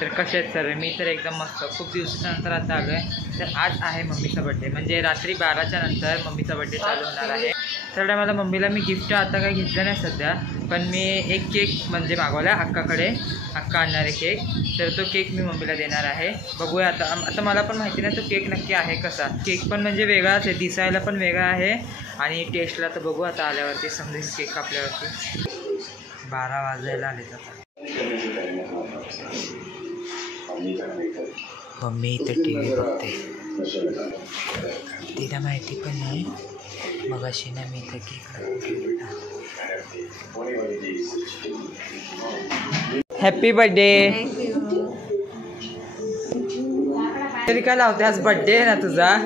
तर कसे आहेत सर? मी तर एकदम मस्त, खूप दिवसानंतर आता आलो आहे. तर आज आहे मम्मीचा बड्डे, म्हणजे रात्री 12च्या नंतर मम्मीचा बड्डे चालू होणार आहे. तर मला मम्मीला मी गिफ्ट आता काही घेतलं नाही सध्या, पण मी एक केक म्हणजे मागवला आहे अक्काकडे. अक्का आणणार आहे केक, तर तो केक मी मम्मीला देणार आहे. बघूया आता मला पण माहिती नाही तो केक नक्की आहे कसा. केक पण म्हणजे वेगळाच आहे, दिसायला पण वेगळा आहे आणि टेस्टला तर बघू आता आल्यावरती समजेल केक कापल्यावरती. 12 वाजायला आले आता. मम्मी इथं टी व्ही बघते, तिला माहिती पण नाही मग अशी ना मी इथं केक. Happy birthday. तरी काय लावते, आज बर्थडे आहे ना तुझा?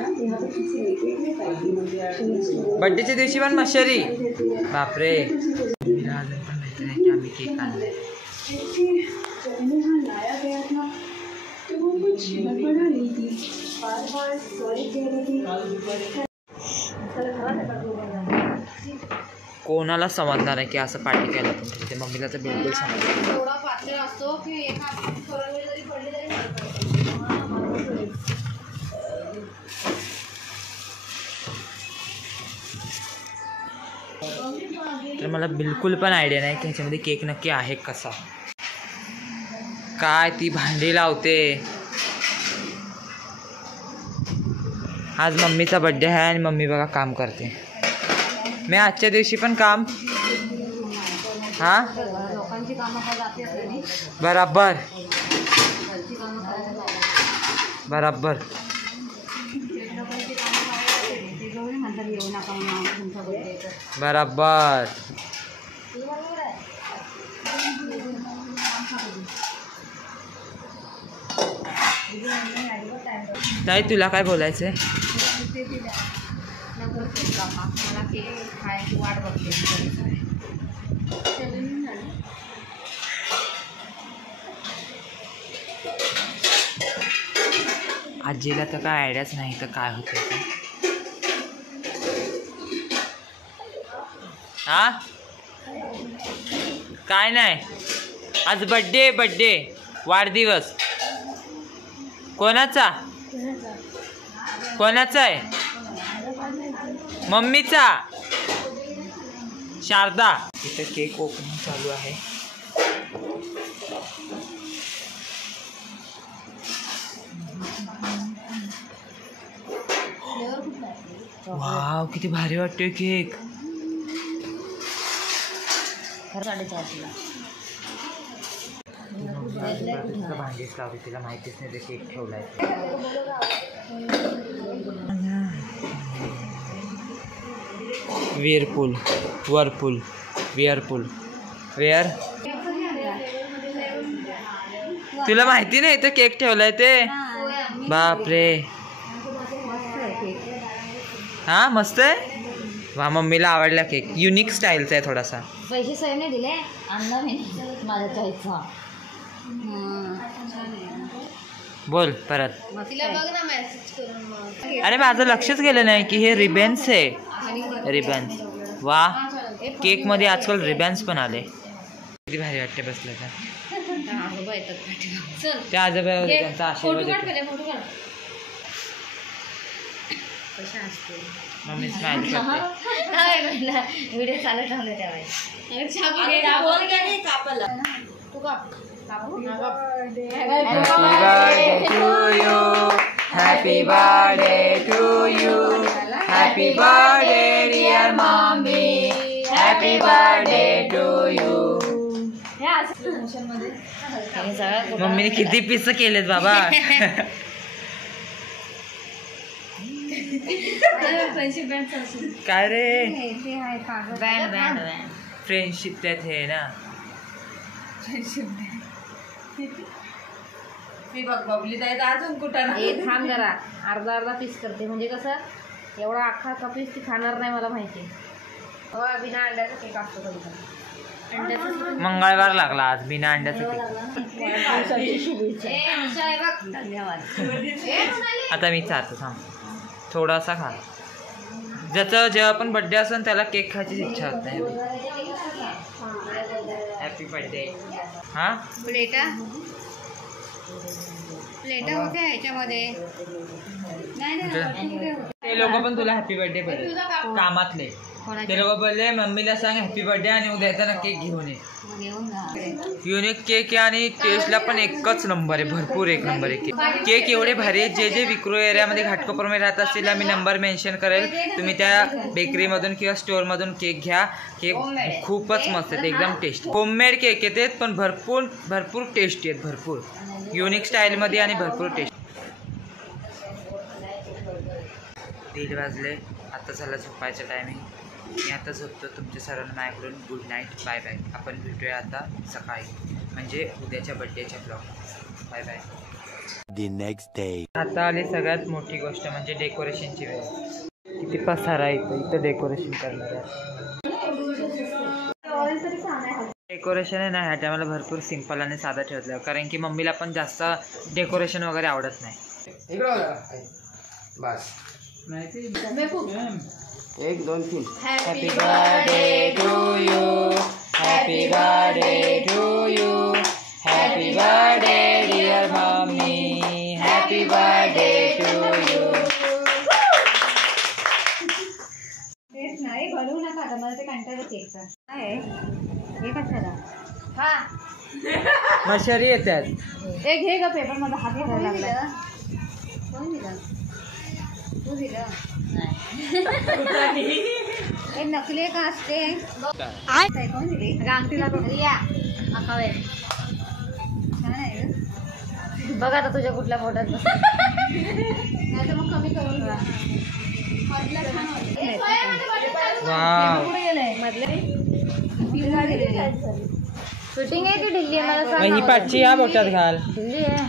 बर्थडेच्या दिवशी पण मशरी? बापरे. तिला अजून पण माहिती नाही की आम्ही केक आणलाय. कोणाला समजणार आहे की असं पार्टी केलं तुमच्या तिथे? मम्मीला तर बिलकुल समजणार. तर मला बिलकुल पण आयडिया नाही की ह्याच्यामध्ये केक नक्की आहे कसा. काय ती भांडी लावते. आज मम्मीचा बड्डे आहे आणि मम्मी बघा काम करते. मी आजच्या दिवशी पण काम. हां बराबर बराबर. बराबर. ताई तुला काय बोलायचं आहे? आजीला तर काय आयडियाच नाही तर काय होतं ते. हा काय नाही, आज बड्डे वाढदिवस. कोणाचा आहे? मम्मीचा. शारदा. इथं केक ओपनिंग चालू आहे. वाव किती भारी वाटतोय केक. 4:30 भांडीच लावते, तिला माहितीच नाही ते केक ठेवलाय. विअरपूल वेअर. तुला माहिती नाही तर केक ठेवलाय ते? बापरे. हा मस्त आहे. वा मम्मीला आवडला केक. युनिक स्टाईलचा आहे थोडासा. पैसे सही नाही दिले अण्णा मी माझ्या चॉईसचा. बोल परत. अरे माझं लक्षच गेलं नाही की हे रिबन्स आहे. रिबन्स. वा केक मध्ये आजकाल रिबन्स पण आले. किती भारी वाटते बसलं तर. त्या आजोबा त्यांचा आशीर्वाद देतो. मम्मी स्माइल करते. व्हिडिओ चालू ठेवले त्यावेळेस. Happy birthday to you. Happy birthday dear mommy. Happy birthday to you. मम्मीने किती पीस केलेत बाबा. काय रे? फ्रेंडशिप त्यात हे ना. मी बघ बबली ताई अजून कुठं थांब जरा. अर्धा पीस करते म्हणजे कसं एवढा अख्खा पीस ती खाणार नाही मला माहिती. बिना अंड्याचा केक असतो कधी. मंगळवार लागला आज बिना अंड्याचा केक. धन्यवाद. आता मी चाहतो थांब थोडासा खा. ज्याचा जेव्हा पण बर्थडे असेल त्याला केक खायची इच्छा होत नाही. Happy birthday. हा प्लेटा होत्या ह्याच्यामध्ये. ते लोक पण तुला हॅपी बर्थडे बोलले कामातले. ते लोक बोलले मम्मीला सांग हॅपी बर्थडे आणि उद्याचा ना केक घेऊन ये. युनिक केक आहे आणि टेस्टला पण एकच नंबर आहे. भरपूर एक नंबर आहे केक एवढे भारी आहेत. जे विक्रो एरियामध्ये घाटकोपरमध्ये राहत असतील मी नंबर मेन्शन करेल. तुम्ही त्या बेकरीमधून किंवा स्टोअरमधून केक घ्या. केक खूपच मस्त आहेत एकदम टेस्टी. होममेड केक येतात पण भरपूर टेस्टी आहेत. भरपूर युनिक स्टाईलमध्ये आणि भरपूर टेस्ट. 1:30 वाजले. आता झाला झोपायचं टायमिंग. मी आता झोपतो. तुमच्या सर्वांना माझ्याकडून गुड नाईट. Bye bye. आपण भेटूया आता सकाळी म्हणजे उद्याच्या बड्डेच्या blog. Bye bye. The next day. आता आली सगळ्यात मोठी गोष्ट म्हणजे डेकोरेशनची वेळ. किती पसारा आहे इथं डेकोरेशन करणार आहे. डेकोरेशन आहे ना ह्या टायमाला भरपूर सिंपल आणि साधा ठेवलं कारण की मम्मीला पण जास्त डेकोरेशन वगैरे आवडत नाही. बस 1 2 3. Happy birthday to you. Happy birthday to you. Happy birthday dear mummy. Happy birthday to you. तेच नाही भरू नका आता मला ते कंटाळा केकचा. काय हे कशाला हा मशरी येतात. एक घे ग पेपर माझा हात घ्यायला लागला. कोण दिलं? तू दिलं? नाही. हे नकली का असते? कोण दिली? गांगटीला रिया अकावे छान आहे ग. बघ आता तुझ्या कुठल्या फोटात बस. नाही तर मग कमी करून घ्या. शूटिंग आहे की ढिल्ली आहे मला सांग. ही पाचची या बोटात घाल. ढिल्ली आहे.